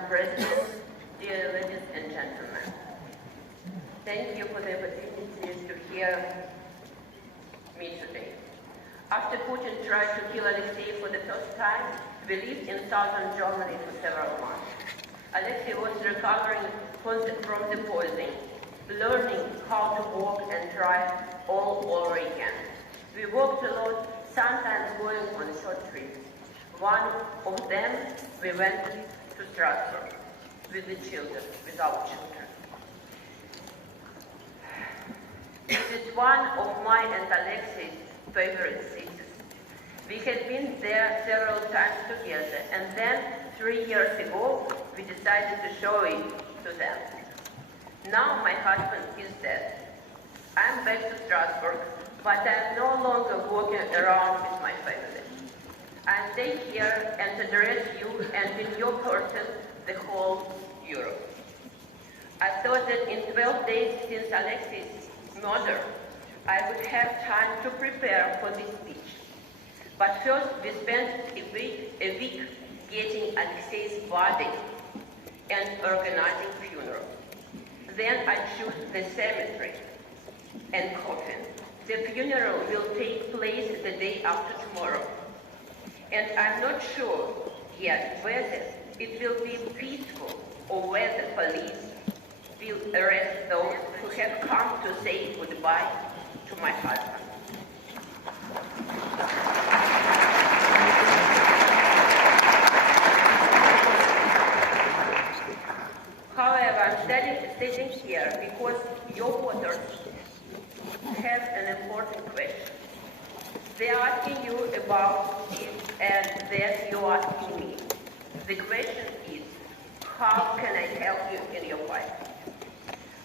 Madam President, dear ladies and gentlemen. Thank you for the opportunity to hear me today. After Putin tried to kill Alexei for the first time, we lived in southern Germany for several months. Alexei was recovering from the poisoning, learning how to walk and drive all over again. We walked a lot, sometimes going on short trips. One of them, we went to Strasbourg with the children, with our children. This is one of my and Alexei's favorite cities. We had been there several times together, and then 3 years ago, we decided to show it to them. Now my husband is dead. I'm back to Strasbourg, but I'm no longer walking around with my family. I stay here and address you and in your person the whole Europe. I thought that in 12 days since Alexei's murder, I would have time to prepare for this speech. But first we spent a week getting Alexei's body and organizing funeral. Then I chose the cemetery and coffin. The funeral will take place the day after tomorrow. And I'm not sure yet whether it will be peaceful or whether police will arrest those who have come to say goodbye to my husband. However, I'm standing here because your voters have an important question. They are asking you about it, and then you are asking me. The question is, how can I help you in your fight?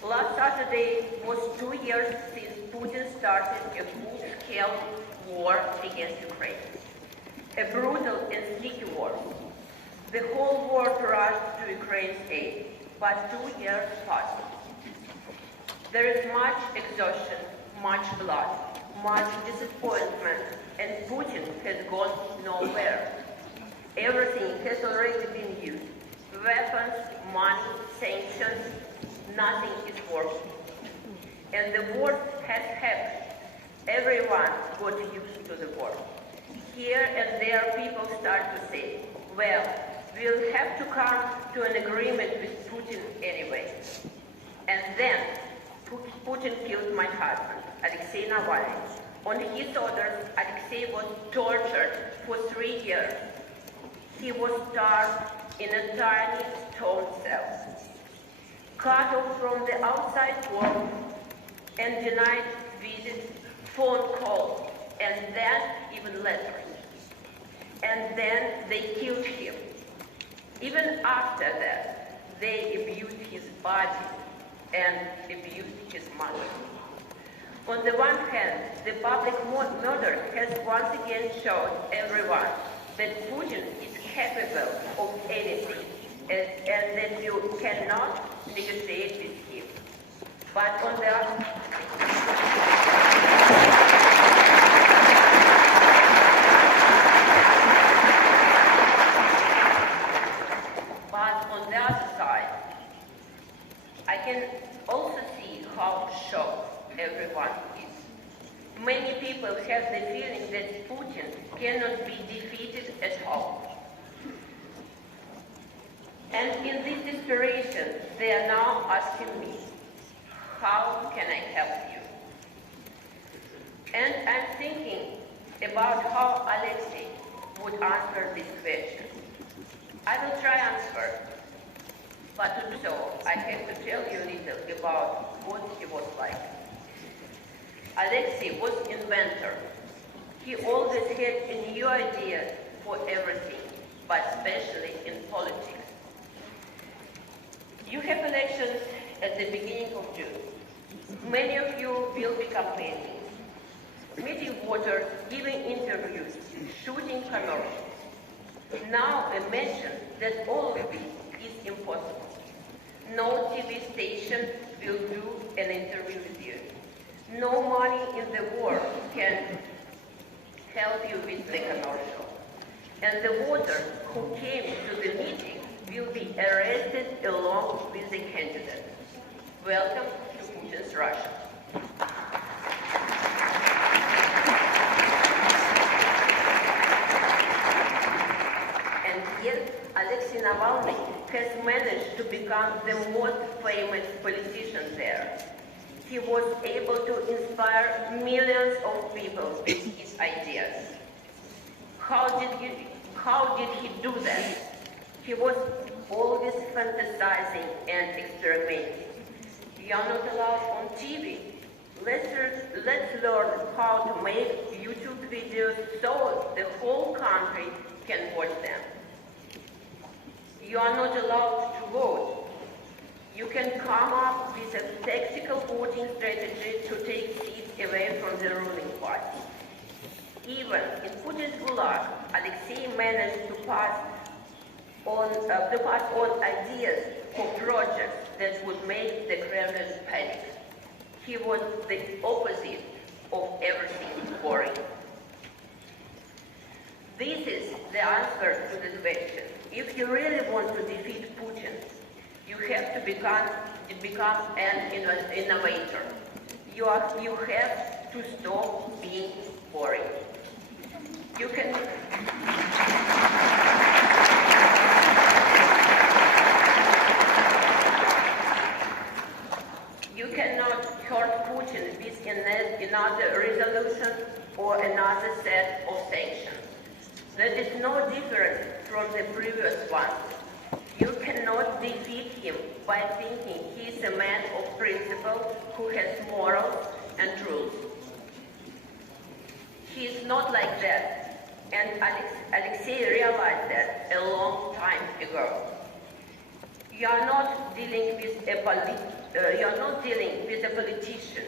Last Saturday was 2 years since Putin started a full-scale war against Ukraine. A brutal and sneaky war. The whole world rushed to Ukraine's aid, but 2 years passed. There is much exhaustion, much blood, much disappointment, and Putin has gone nowhere. Everything has already been used. Weapons, money, sanctions, nothing is working. And the worst has happened. Everyone got used to the war. Here and there people start to say, well, we'll have to come to an agreement with Putin anyway. And then Putin killed my husband, Aleksei Navalnîi. On his orders, Alexei was tortured for 3 years. He was starved in a tiny stone cell, cut off from the outside world, and denied visits, phone calls, and then even letters. And then they killed him. Even after that, they abused his body and abused his mother. On the one hand, the public murder has once again shown everyone that Putin is capable of anything and that you cannot negotiate with him. But on the other side, I can also see how shocked everyone is. Many people have the feeling that Putin cannot be defeated at all. And in this desperation, they are now asking me, how can I help you? And I'm thinking about how Alexei would answer this question. I will try answer, but to do so, I have to tell you a little about what he was like. Alexei was an inventor. He always had a new idea for everything, but especially in politics. You have elections at the beginning of June. Many of you will be campaigning, meeting voters, giving interviews, shooting commercials. Now imagine that all of this is impossible. No TV station will do an interview with you. No money in the world can help you with the commercial. And the voters who came to the meeting will be arrested along with the candidate. Welcome to Putin's Russia. And yet, Aleksei Navalnîi has managed to become the most famous politician there. He was able to inspire millions of people with his ideas. How did he do that? He was always fantasizing and experimenting. You are not allowed on TV. Let's learn how to make YouTube videos so the whole country can watch them. You are not allowed to vote. You can come up with a tactical voting strategy to take seats away from the ruling party. Even in Putin's gulag, Alexei managed to pass on ideas for projects that would make the Kremlin panic. He was the opposite of everything boring. This is the answer to the question. If you really want to defeat Putin, you have to become an innovator. You have to stop being boring. You cannot hurt Putin with another resolution or another set of sanctions. That is no different from the previous ones. You cannot defeat him by thinking he is a man of principle who has morals and rules. He is not like that, and Alexei realized that a long time ago. You are not dealing with a politician,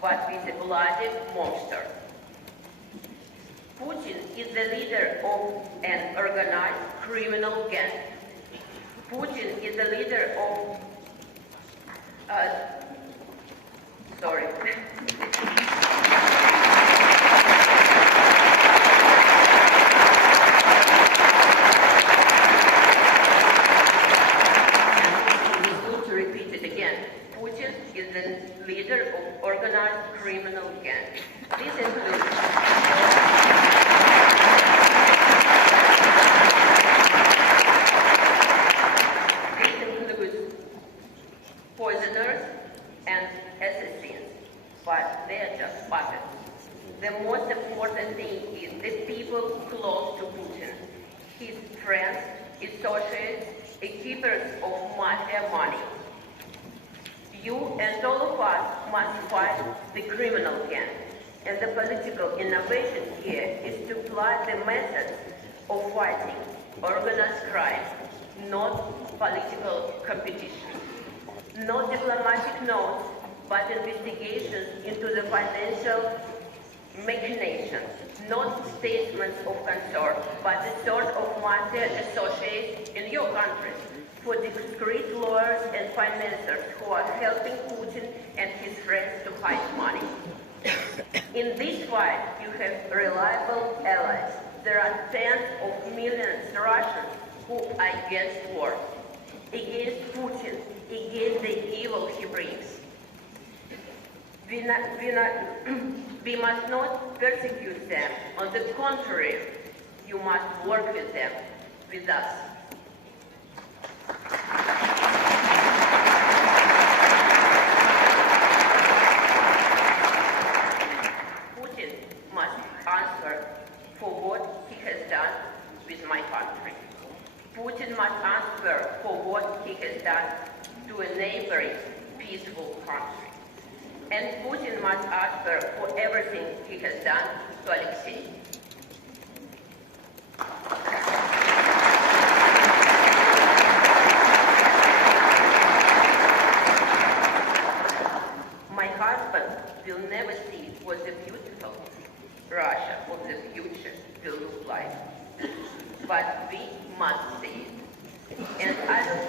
but with a bloody monster. Putin is the leader of an organized criminal gang. Putin is the leader of... It's good to repeat it again. Putin is the leader of organized criminal gang. This includes... poisoners and assassins, but they are just puppets. The most important thing is the people close to Putin, his friends, associates, keepers of mafia money. You and all of us must fight the criminal gang, and the political innovation here is to apply the methods of fighting organized crime, not political competition. Not diplomatic notes, but investigations into the financial machinations. Not statements of concern, but the sort of mafia associates in your country for discreet lawyers and financiers who are helping Putin and his friends to hide money. In this fight, you have reliable allies. There are tens of millions of Russians who are against war, against Putin, against the evil he brings. We must not persecute them. On the contrary, you must work with them, with us. Putin must answer for what he has done with my country. Putin must answer for what he has done to a neighboring peaceful country. And Putin must answer for everything he has done to Alexei. My husband will never see what the beautiful Russia of the future will look like. But we must see it. And I will